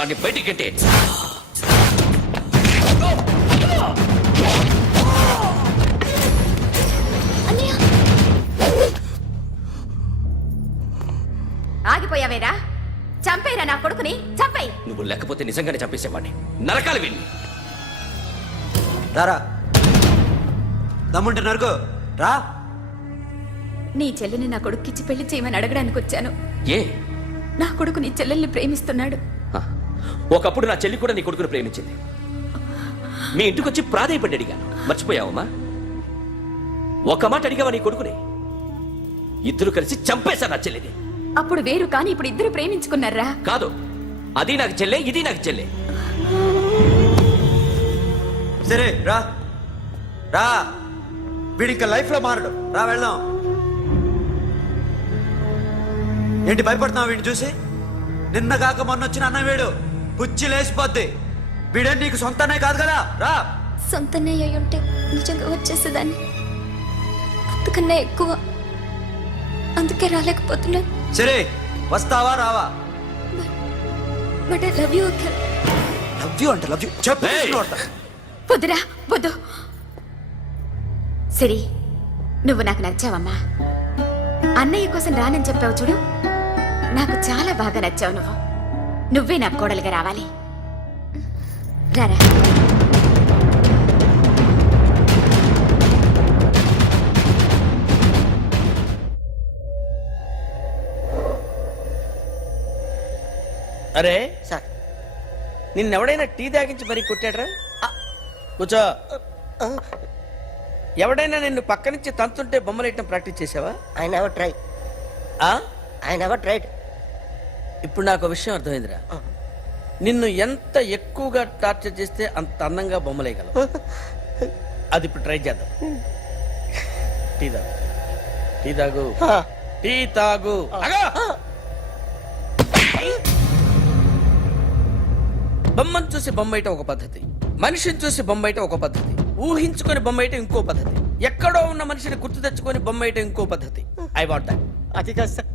వాడిని బయటికి గెంటే. ఆగిపోయావేరా? చంపేరా నా కొడుకుని, చంపేయి. నువ్వు లేకపోతే నిజంగానే చంపేసేవాడిని. నరకాలి విన్ని. రారా, దమ్ముంటే నరుకు రా. నీ చెల్లిని నా కొడుక్కిచ్చి పెళ్లి చేయమని అడగడానికి వచ్చాను. ఏ? నా కొడుకు నీ చెల్లెల్ని ప్రేమిస్తున్నాడు. ఒకప్పుడు నా చెల్లి కూడా నీ కొడుకుని ప్రేమించింది. మీ ఇంటికి వచ్చి ప్రాధాయపడి అడిగాను. మర్చిపోయావమ్మా? ఒక మాట అడిగావా నీ కొడుకుని? ఇద్దరు కలిసి చంపేశారు నా చెల్లిని. అప్పుడు వేరు, కానీ ఇప్పుడు ఇద్దరు ప్రేమించుకున్నారా? కాదు, అది నాకు చెల్లె, ఇది నాకు చెల్లె. సరే రా రా, వీడి ఇంకా లైఫ్ లో మారడు. రా వెళ్దాం. ఏంటి భయపడుతున్నావు వీడిని చూసి? నిన్న కాక మొన్న వచ్చిన అన్న వీడు పుచ్చి లేచిపోద్ది. వీడే నీకు సొంతనే కాదు కదా. రా. సొంతనే అయి ఉంటే నిజంగా వచ్చేసేదాన్ని. అంతకన్నా ఎక్కువ, అందుకే రాలేకపోతున్నా. సరే, వస్తావా రావా? But I love you uncle. Love you అంటే లవ్ యూ చెప్పు. వద్దురా, వద్దు. సరే, నువ్వు నాకు నచ్చావమ్మా. అన్నయ్య కోసం రానని చెప్పావు చూడు, నాకు చాలా బాగా నచ్చావు. నువ్వే నాకు కోడలుగా రావాలి. రారా. అరే సార్, నిన్నెవడైనా టీ తాగించి మరీ కొట్టాడ్రా? కూర్చో. ఎవడైనా నిన్ను పక్క నుంచి తంతుంటే బొమ్మలేయటం ప్రాక్టీస్ చేసావా? I never try. I never tried. ఇప్పుడు నాకు విషయం అర్థమైందిరా. నిన్ను ఎంత ఎక్కువగా టార్చర్ చేస్తే అంత అందంగా బొమ్మలేయగలవు. అది ఇప్పుడు ట్రై చేద్దాం. టీ తాగు, టీ తాగు, టీ తాగు. బొమ్మను చూసి బొమ్మయటం ఒక పద్ధతి, మనిషిని చూసి బొమ్మయటం ఒక పద్ధతి, ఊహించుకొని బొమ్మయటం ఇంకో పద్ధతి, ఎక్కడో ఉన్న మనిషిని గుర్తు తెచ్చుకొని బొమ్మయటం ఇంకో పద్ధతి. I want that. అది కాదు సార్.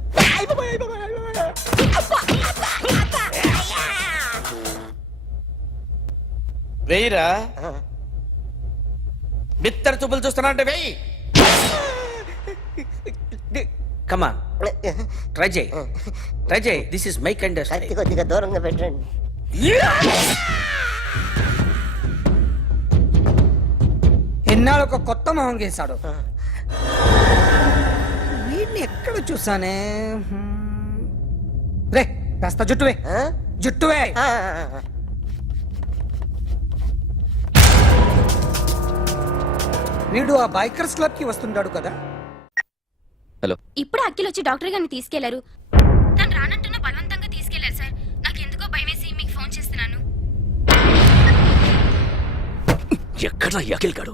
వెయ్యిరా. బిత్తర చూపులు చూస్తున్నా అంటే వెయ్యి. కమాన్, ట్రై చేయి, ట్రై చేయి. This is my kind of style. కొద్దిగా దూరంగా పెట్టండి. ఎన్నాళ్ళు ఒక కొత్త మొహం గీశాడు. వీడిని ఎక్కడ చూసానే? రే, కాస్త జుట్టువే, జుట్టువే. వీడు ఆ బైకర్స్ క్లబ్ కి వస్తుంటాడు కదా. హలో, ఇప్పుడు అఖిల్ వచ్చి డాక్టర్ గారిని తీసుకెళ్లారు. తను రానంటున్నా బలవంతంగా తీసుకెళ్లారు సార్. నాకు ఎందుకో భయమేసి మీకు ఫోన్ చేస్తున్నాను. ఎక్కడ అఖిల్ గాడు?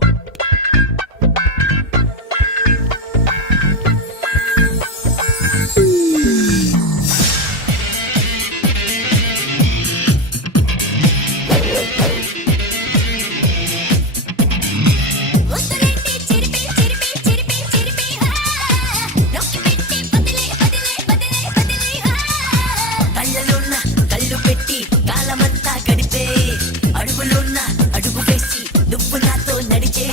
అడుగు వేసి నువ్వు నాతో నడిచే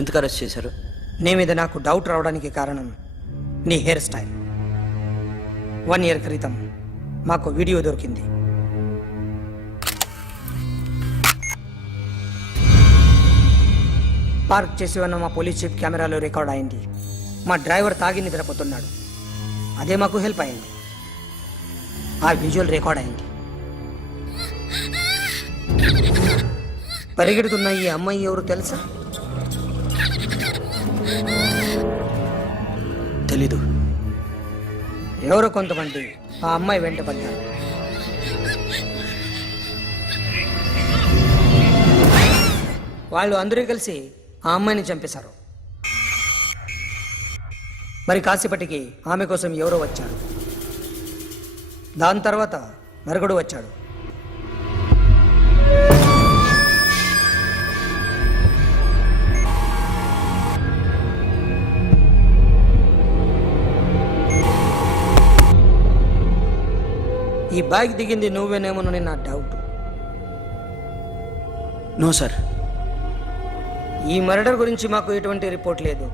ఎందుకు అరెస్ట్ చేశారు? నీ మీద నాకు డౌట్ రావడానికి కారణం నీ హెయిర్ స్టైల్. 1 year క్రితం మాకు వీడియో దొరికింది. పార్క్ చేసి ఉన్న మా పోలీస్ జీప్ కెమెరాలో రికార్డ్ అయింది. మా డ్రైవర్ తాగి నిద్రపోతున్నాడు. అదే మాకు హెల్ప్ అయింది. ఆ విజువల్ రికార్డ్ అయింది. పరిగెడుతున్న ఈ అమ్మాయి ఎవరు తెలుసా? తెలీదు. ఎవరో కొంతమంది ఆ అమ్మాయి వెంట పడ్డారు. వాళ్ళు అందరూ కలిసి ఆ అమ్మాయిని చంపేశారు. మరి కాసేపటికి ఆమె కోసం ఎవరో వచ్చారు. దాని తర్వాత మరొకడు వచ్చాడు. ఈ బ్యాగ్ దిగింది నువ్వేనేమోనని నా డౌట్. No sir. ఈ మర్డర్ గురించి మాకు ఎటువంటి రిపోర్ట్ లేదు.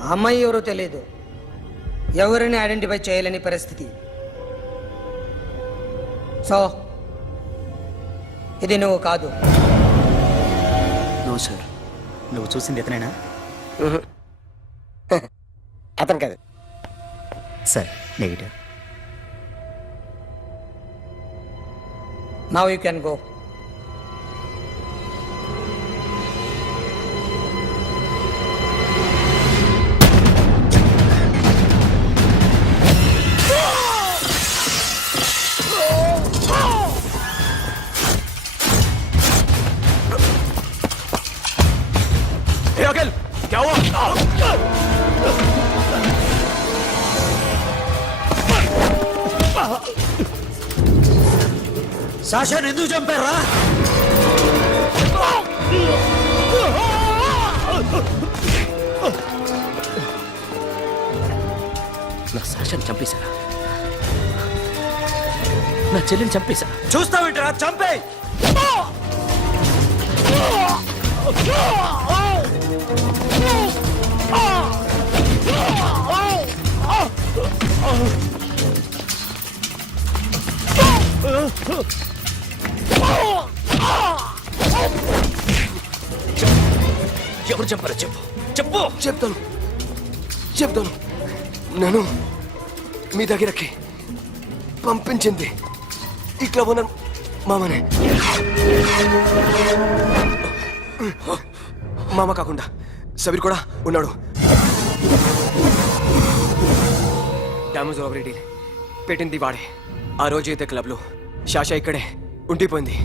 ఆ అమ్మాయి ఎవరో తెలియదు. ఎవరిని ఐడెంటిఫై చేయలేని పరిస్థితి. సో ఇది నువ్వు కాదు. No sir. నువ్వు చూసింది ఇతనేనా? అతను కాదు. Sir negative. Now you can go. సాషాని ఎందుకు చంపారా? నా సాషాన్ని చంపేశారా? నా చెల్లిని చంపేశారా? చూస్తావేంటిరా? చంపే. ఎవరు చంపారో చెప్పు. చెప్పు. చెప్తాను. నేను మీ దగ్గరకి పంపించింది ఇట్లా ఉన్న మామనే. మామ కాకుండా సబీర్ కూడా ఉన్నాడు. డ్యామేజ్ ఓవర్ పెట్టింది వాడే. ఆ రోజు అయితే క్లబ్లో శాషా ఇక్కడే ఉండిపోయింది.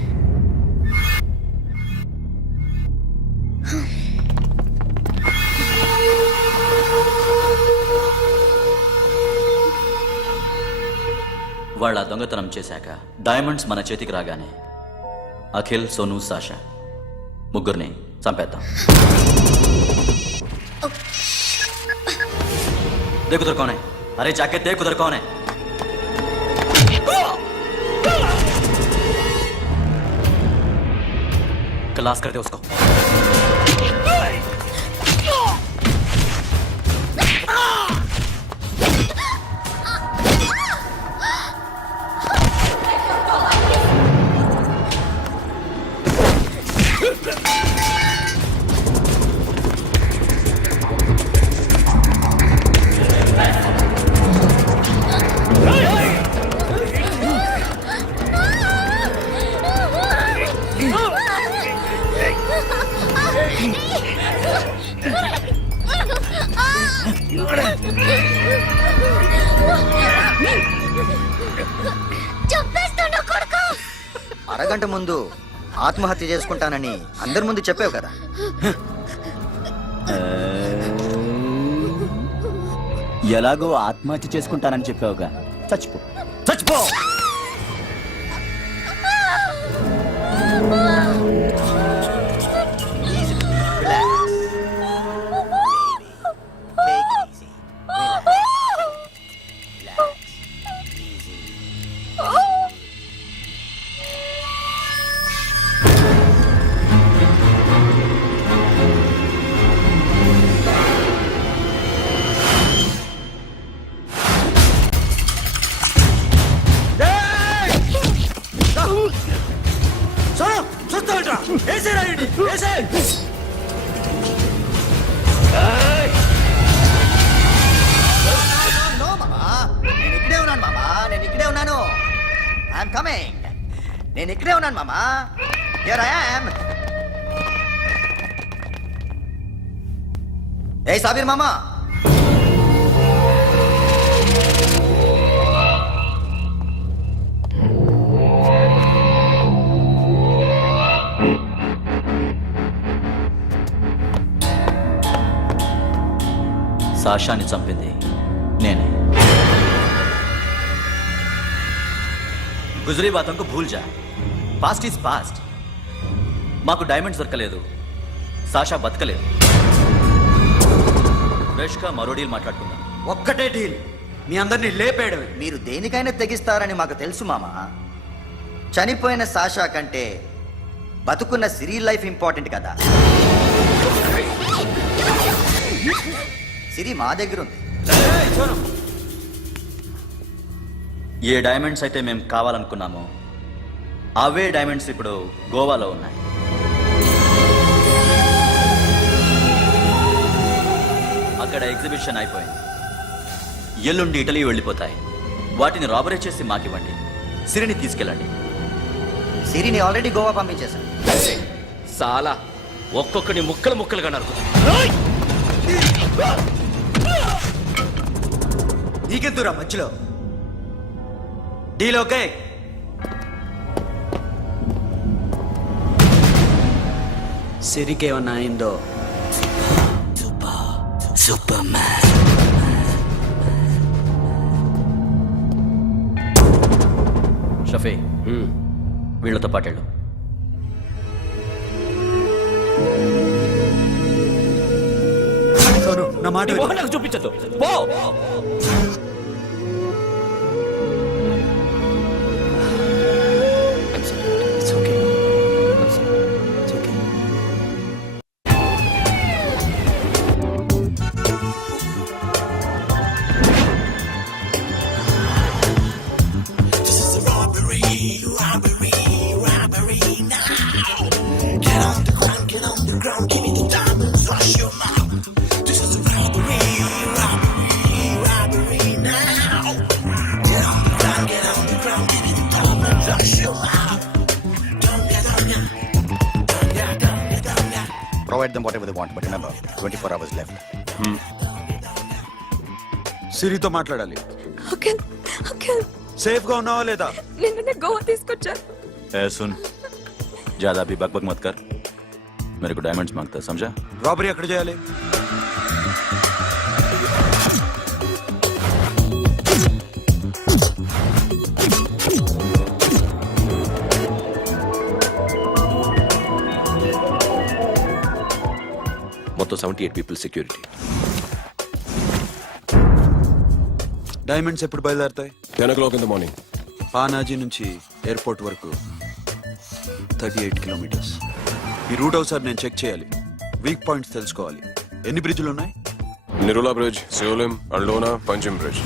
వాళ్ళ దొంగతనం చేశాక డైమండ్స్ మన చేతికి రాగానే అఖిల్, సోను, సాషా ముగ్గురిని చంపేద్దాం. देख उधर कौन है? अरे जाके देख उधर कौन है? क्लास कर दे उसको. అరగంట ముందు ఆత్మహత్య చేసుకుంటానని అందరి ముందు చెప్పావు కదా. ఎలాగో ఆత్మహత్య చేసుకుంటానని చెప్పావుగా, చచ్చిపో చచ్చిపో. వేసేరా ఈడ్ని, వేసేయ్. నో మామా, నేను ఇక్కడే ఉన్నాను మామా, నేను ఇక్కడే ఉన్నాను. I'm coming. నేను ఇక్కడే ఉన్నాను మామా. Here I am. ఏ సాబీర్ మామా, సాషాని చంపింది నేనే. గుజరీ బాతంకు భూల్ జా, పాస్ట్ ఈజ్ పాస్ట్. మాకు డైమండ్స్ దొరకలేదు, సాషా బతకలేదు. ఫ్రెష్గా మరో డీల్ మాట్లాడుకుందాం. ఒక్కటే డీల్, మీ అందరినీ లేపేయడమే. మీరు దేనికైనా తెగిస్తారని మాకు తెలుసు మామా. చనిపోయిన సాషా కంటే బతుకున్న సిరి లైఫ్ ఇంపార్టెంట్ కదా. సిరి మా దగ్గర ఉంది. ఏయ్, సోను. ఏ డైమండ్స్ అయితే మేము కావాలనుకున్నామో అవే డైమండ్స్ ఇప్పుడు గోవాలో ఉన్నాయి. అక్కడ ఎగ్జిబిషన్ అయిపోయింది. ఎల్లుండి ఇటలీ వెళ్ళిపోతాయి. వాటిని రాబరీ చేసి మాకివ్వండి. సిరిని తీసుకెళ్ళండి. సిరిని ఆల్రెడీ గోవా పంపించేశాను. చాలా ఒక్కొక్కడి ముక్కలు ముక్కలుగా నరుకు. నీకెందురా మధ్యలో? Deal okay. సిరికేమన్నా అయిందో? షఫీ, వీళ్ళతో పాటేళ్ళు. సోను, నా మాట నీ విను. మొహం నాకు చూపించద్దు. పో. It's okay. It's okay. Provide them whatever they want, but remember, 24 hours left. సిరితో మాట్లాడాలి. అంకుల్ అంకుల్ సేఫ్ గా ఉన్నావా లేదా? నిన్న గోవా తీసుకొచ్చారు. ए सुन, ज्यादा भी बकबक मत कर. मेरे को डायमंड्स मांगता है, समझा? రాబరీ ఎక్కడ చేయాలి? మొత్తం 78 పీపుల్ సెక్యూరిటీ. డైమండ్స్ ఎప్పుడు బయలుదేరుతాయి? 10 o'clock in the morning. Panaji నుంచి ఎయిర్పోర్ట్ వరకు 38 కిలోమీటర్స్. ఈ రూట్ ఒకసారి నేను చెక్ చేయాలి. వీక్ పాయింట్స్ తెలుసుకోవాలి. ఎన్ని బ్రిడ్జ్లు ఉన్నాయి? Nirula Bridge, Seolim, Aldona, Panjim Bridge.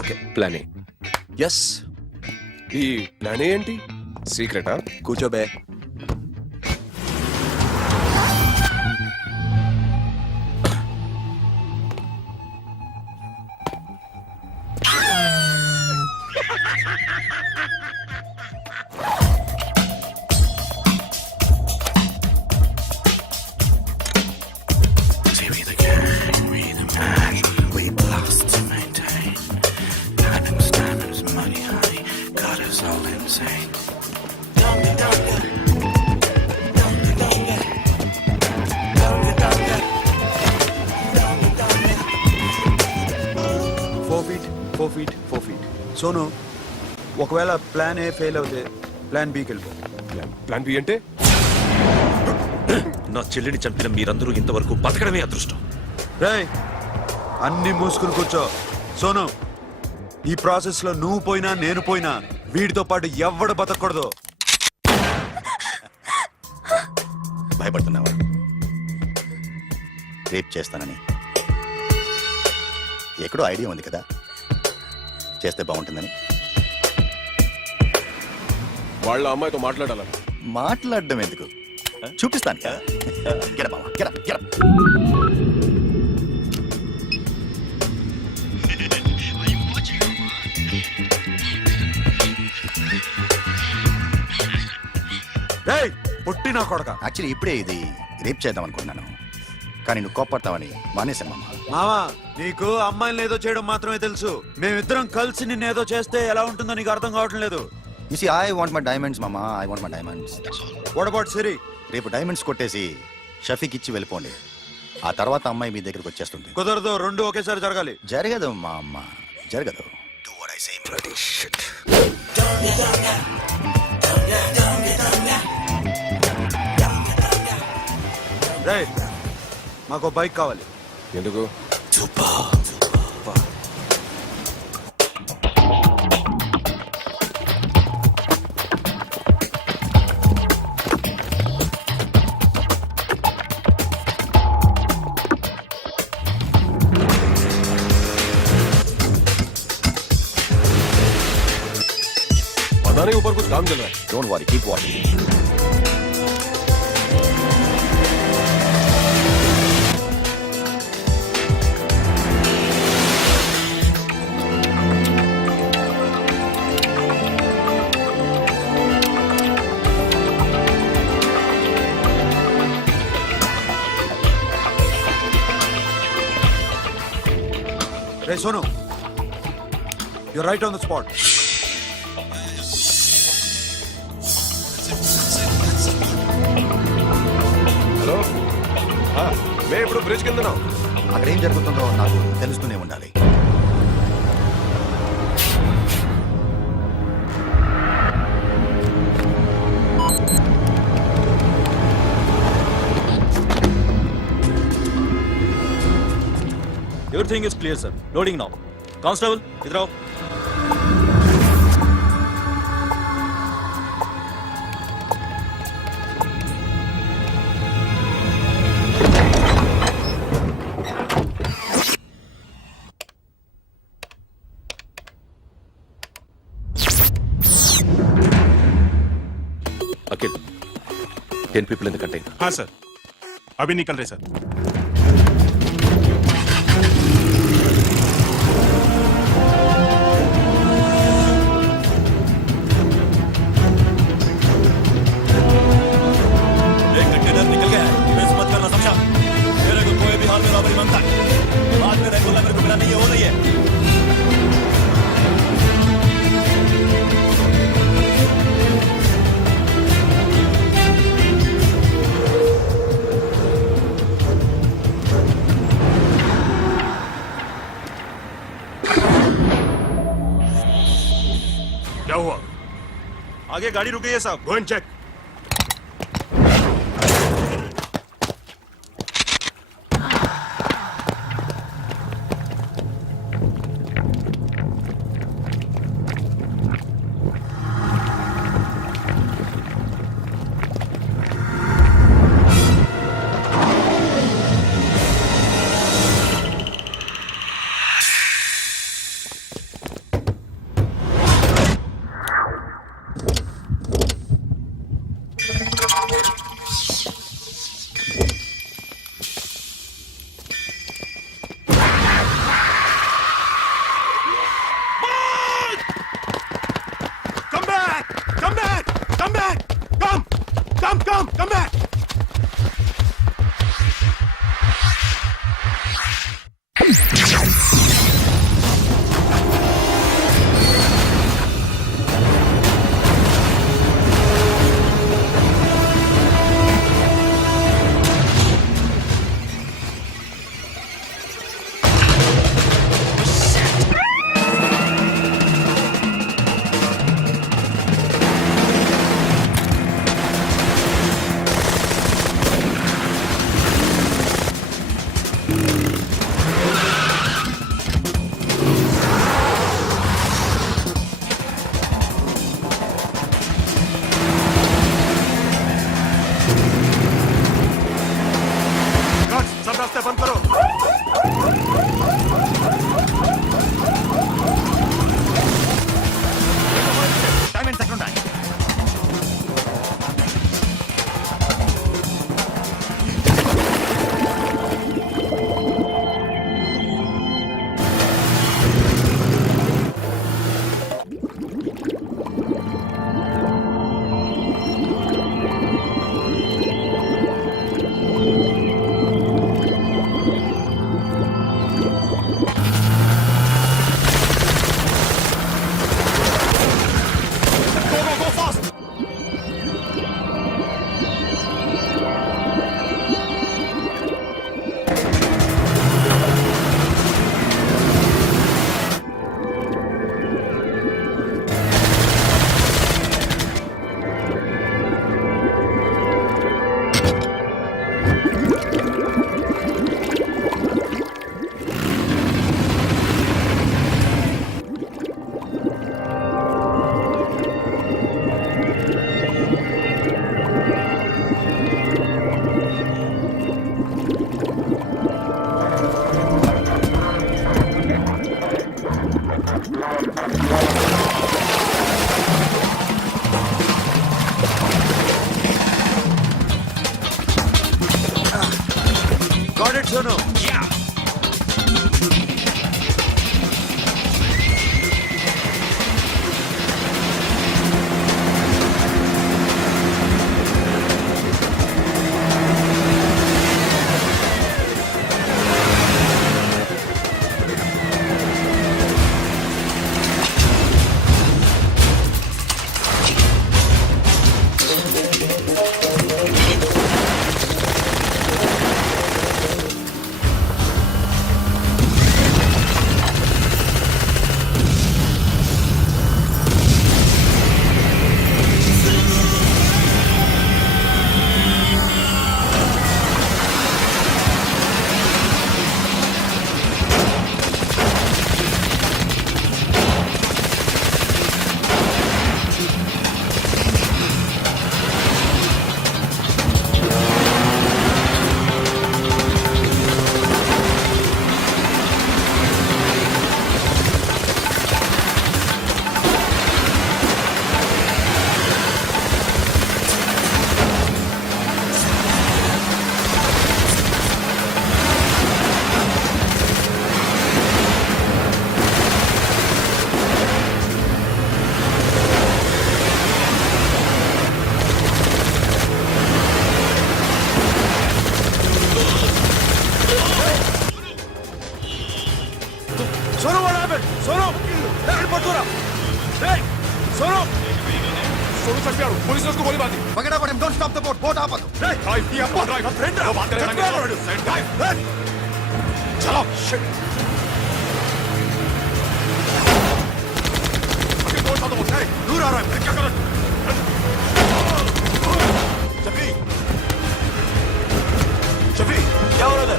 Okay, plan A. Yes. ఈ ప్లాన్ ఏ ఏంటి? సీక్రెటా? కూర్చోబే. సోను, ఒకవేళ ప్లాన్ ఏ ఫెయిల్ అవుతే ప్లాన్ బికి వెళ్ళిపో. ప్లాన్ బి అంటే? నా చెల్లిని చంపిన మీరందరూ ఇంతవరకు బతకడమే అదృష్టం. రేయ్, అన్ని మూసుకుని కూర్చో. సోను, ఈ ప్రాసెస్ లో నువ్వు పోయినా నేను పోయినా వీడితో పాటు ఎవ్వడు బతకూడదు. భయపడుతున్నావా రేప్ చేస్తానని? ఎక్కడో ఐడియా ఉంది కదా చేస్తే బాగుంటుందని. వాళ్ళ అమ్మాయితో మాట్లాడాలని. మాట్లాడడం ఎందుకు, చూపిస్తాను కదా. Get up, మామ, get up, get up. రేయ్, పుట్టి నా కొడక. యాక్చువల్లీ ఇప్పుడే ఇది రేప్ చేద్దాం అనుకున్నాను, కానీ నువ్వు కోపడతావని మానేశాను మామ. మావా, నీకు అమ్మాయిని ఏదో చేయడం మాత్రమే తెలుసు. మేమిద్దరం కలిసి నిన్ను ఏదో చేస్తే ఎలా ఉంటుందో నీకు అర్థం కావటం లేదు. You see, I want my diamonds, mama. I want my diamonds. That's all. What about Siri? రేపు డైమండ్స్ కొట్టేసి షఫీక్ ఇచ్చి వెళ్ళిపోండి. ఆ తర్వాత అమ్మాయి మీ దగ్గరకు వచ్చేస్తుంది. కుదరదు, రెండు ఒకేసారి జరగాలి. జరగదు మా అమ్మ, జరగదు. Do what I say. Bloody shit. రేయ్, మాకు బైక్ కావాలి. ఎందుకు? पता नहीं ऊपर कुछ काम चल रहा है. Don't worry, keep watching. Ray Sonu, you right on the spot. Hello, మేము ఇప్పుడు బ్రిడ్జ్ కింద ఉన్నాం. అక్కడ ఏం జరుగుతుందో నాకు తెలుస్తూనే ఉండాలి. Everything is clear sir. Loading now. Constable ఇద్దరు. Akhil, 10 people in the container. हाँ सर, अभी निकल रहे सर. एक कंटेनर निकल गया है. मिस मत करना, समझा? मेरे को कोई भी हाल में रॉबरी मांगता है, बाद में रेगुलर मेरे को मिला नहीं, ये हो रही है. क्या हुआ? आगे गाड़ी रुक गई है साहब. Go and check. Sonu what happened? Sonu airport दूर सोनू सोनू चंपियाడు పోలీసులు उसको गोली मारी Forget about him. Don't stop the boat. Boat ఆపదు. ड्राइव ये अपन ड्राइव फ्रेंड वो बात करेंगे चलो शिट बोल तो बोल दूर आ रहा है क्या कर शफी शफी क्या हो रहा है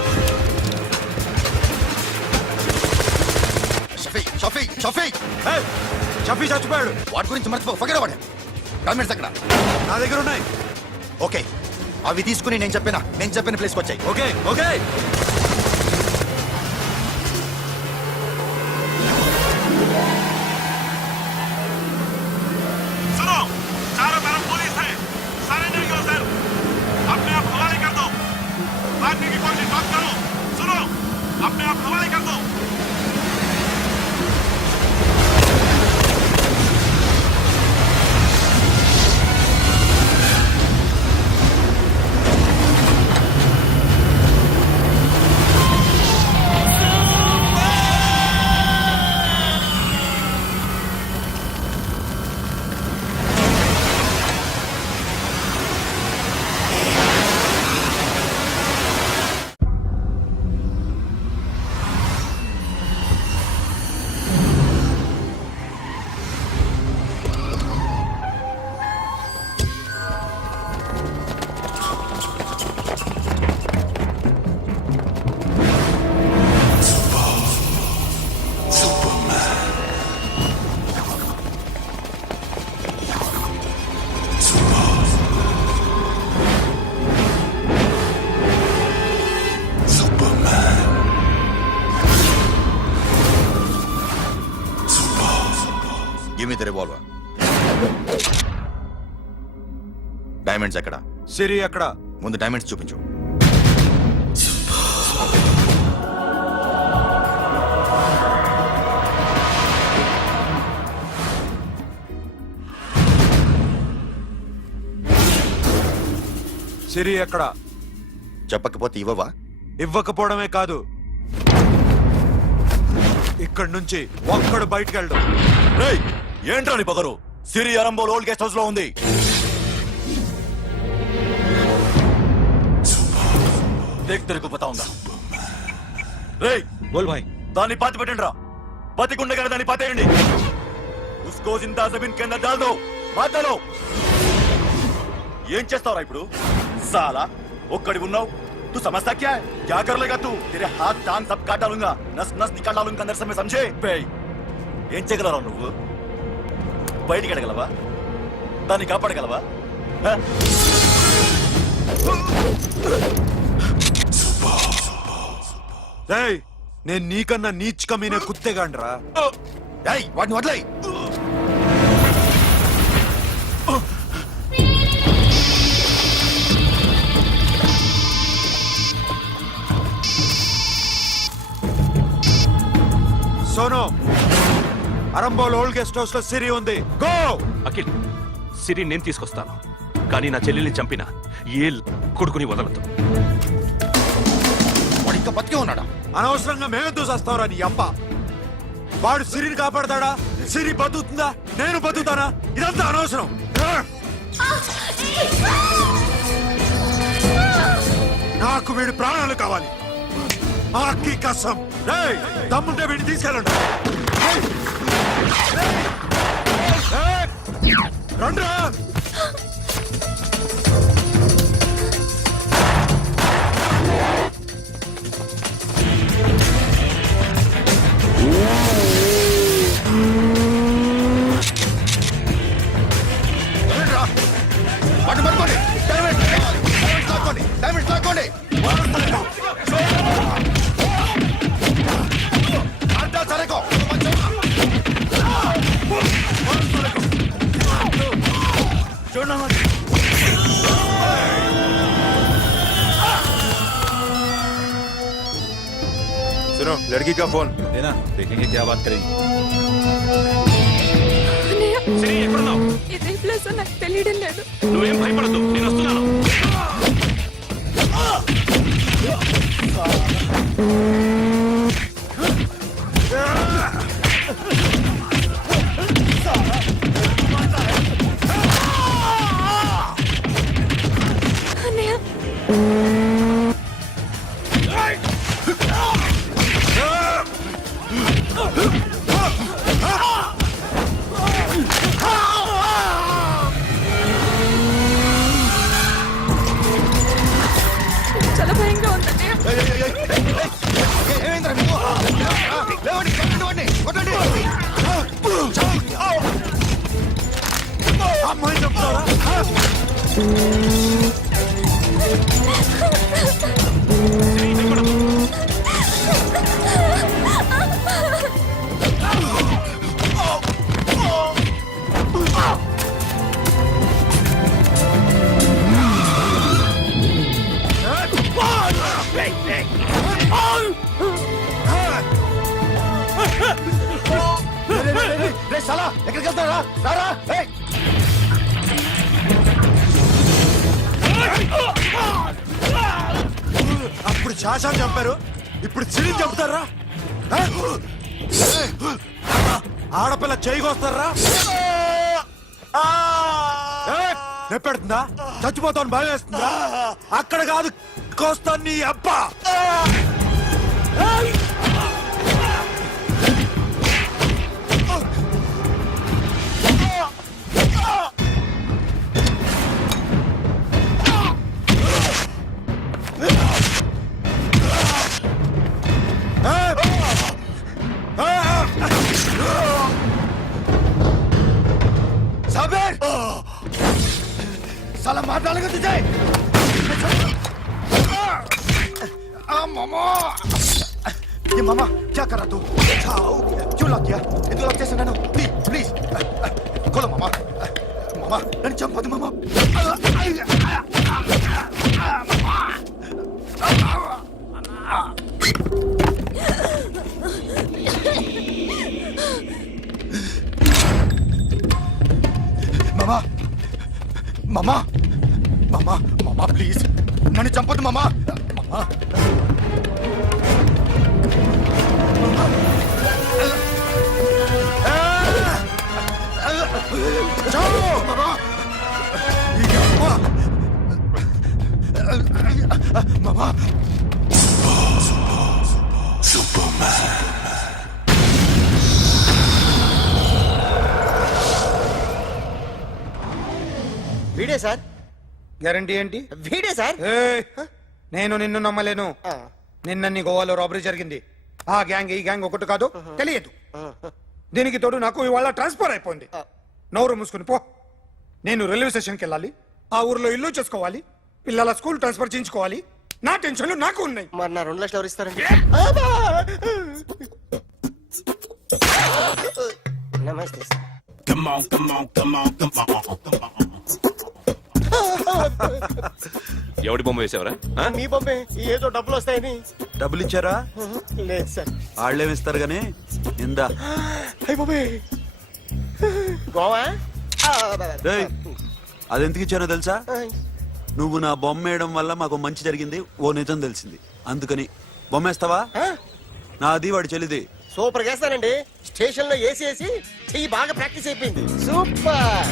షఫీ షఫీ చచ్చిపోయాడు. వాటి గురించి మర్చిపో. Forget about him. డాక్యుమెంట్స్ అక్కడ నా దగ్గర ఉన్నాయి. ఓకే, అవి తీసుకుని నేను చెప్పిన ప్లేస్కి వచ్చాయి. ఓకే ఓకే सुनो, चारों तरफ पुलिस है, सरेंडर करो सर, अपने आप हवाले कर दो, भागने की कोशिश मत करो, सुनो, अपने आप हवाले कर दो. Give me the revolver. Diamonds ఎక్కడ? సిరి ఎక్కడ? ముందు డైమండ్స్ చూపించు. సిరి ఎక్కడ? చెప్పకపోతే ఇవ్వవా? ఇవ్వకపోవడమే కాదు, ఇక్కడి నుంచి ఒక్కడు బయటకు వెళ్ళడు. రేయ్ ఏంట్రా నీ పొగరు? సిరి అరంబోల్ ఓల్డ్ గెస్ట్ హౌస్ లో ఉంది. దేక్ తెరకు పతా ఉందా? రేయ్ బోల్ భాయ్. దాన్ని పాతి పెట్టండి రా. బతికుండగానే దాన్ని పాతేయండి. ఉస్కో జిందా జమీన్ కింద డాల్ దో. మాట్లాడు. ఏం చేస్తావురా ఇప్పుడు? సాలా ఒక్కడి ఉన్నావు. तू समझता क्या है? क्या कर लेगा तू? तेरे हाथ टांग सब काट डालूंगा, नस नस निकाल डालूंगा अंदर से, मैं समझे? ఏం చేయగలరా నువ్వు? బయటికి వెళ్ళగలవా? దాన్ని కాపాడగలవా? నేను నీకన్నా నీచ్ కమీనే కుత్తేగాండ్రా. వాటిని వదిలేయ్. Sonu, Arambol old guest house లో సిరి ఉంది. గో. అఖిల్ సిరి నేను తీసుకొస్తాను, కానీ నా చెల్లెల్ని చంపిన ఏ కొడుకుని వదలదు. వాడు ఇంకా బతికే ఉన్నాడా? అనవసరంగా మేమెందుకు చేస్తావురా నీ అప్ప? వాడు సిరిని కాపాడతాడా? సిరి బతుకుతుందా? నేను బతుకుతానా? ఇదంతా అనవసరం. నాకు వీడి ప్రాణాలు కావాలి. ఆకి కసం. రేయ్, దమ్ముంటే వీడిని తీసుకెళ్ళండి. రండ్రా. వాటిని పట్టుకోండి. డైమండ్స్ లాక్కోండి. డైమండ్స్ లాక్కోండి. సరేకో सुनो, लड़की का फोन लेना, देखेंगे क्या बात करेंगे. సిరి ఎక్కడున్నావు? ఇదే ప్లేస్ నాకు తెలియడం లేదు. నువ్వేం భయపడద్దు, నేను వస్తున్నాను. చాలా భయంగా ఉందండి. ఏమైందిరా మీకు? లేవండి, కొట్టండి, కొట్టండి. అమ్మాయి చెప్తారా? రే సాలా, ఎక్కడికి వెళ్తారా? రారా. ఏయ్. అప్పుడు శాశాన్ని చంపారు, ఇప్పుడు సిరిని చంపుతారా? ఆడపిల్ల చేయకొస్తారా? నెప్పెడుతుందా? చచ్చిపోతాను భయం వేస్తుందా? అక్కడ కాదు కోస్తాను నీ అబ్బా. साबिर! साला मार डालेगा तुझे! मामा! ये मामा क्या कर रहा तू? क्यों लॉक किया? ये तो लॉक जैसे नैनो प्लीज प्लीज खोलो मामा मामा नन्ही चंपదు मामा मामा मामा मामा मामा प्लीज नन्ही चंपదు मामा मामा जाओ मामा मामा వీడే సార్ గ్యారంటీ ఏంటి? వీడే సార్ నేను నిన్ను నమ్మలేను. నిన్న నీ గోవాలో రాబరీ జరిగింది. ఆ గ్యాంగ్ ఈ గ్యాంగ్ ఒకటి కాదు, తెలియదు. దీనికి తోడు నాకు ఇవాళ ట్రాన్స్ఫర్ అయిపోయింది. నోరు మూసుకుని పో. నేను రైల్వే స్టేషన్కి వెళ్ళాలి, ఆ ఊర్లో ఇల్లు చేసుకోవాలి, పిల్లల స్కూల్ ట్రాన్స్ఫర్ చేయించుకోవాలి. నా టెన్షన్లు నాకు ఉన్నాయి. మరి నా 2 లక్షలు ఎవరు ఇస్తారండి? నమస్తే సార్. ఎవడి బొమ్మ వేసావరా? మీ బొమ్మే ఏదో డబ్బులు వస్తాయని. డబ్బులు ఇచ్చారా? లేదు సార్. వాళ్ళేమిస్తారు గానీ ఇందా. అయ్య బాబే గోవా. డేయ్, అదెందుకు ఇచ్చానో తెలుసా? నువ్వు నా బొమ్మ వేయడం వల్ల మాకు మంచి జరిగింది, ఓ నిజం తెలిసింది. అందుకని బొమ్మేస్తావా? నాది వాడి చెల్లిది. సూపర్ చేస్తానండి. స్టేషన్ లో ఏసీ చెయ్యి బాగా ప్రాక్టీస్ అయిపోయింది. సూపర్.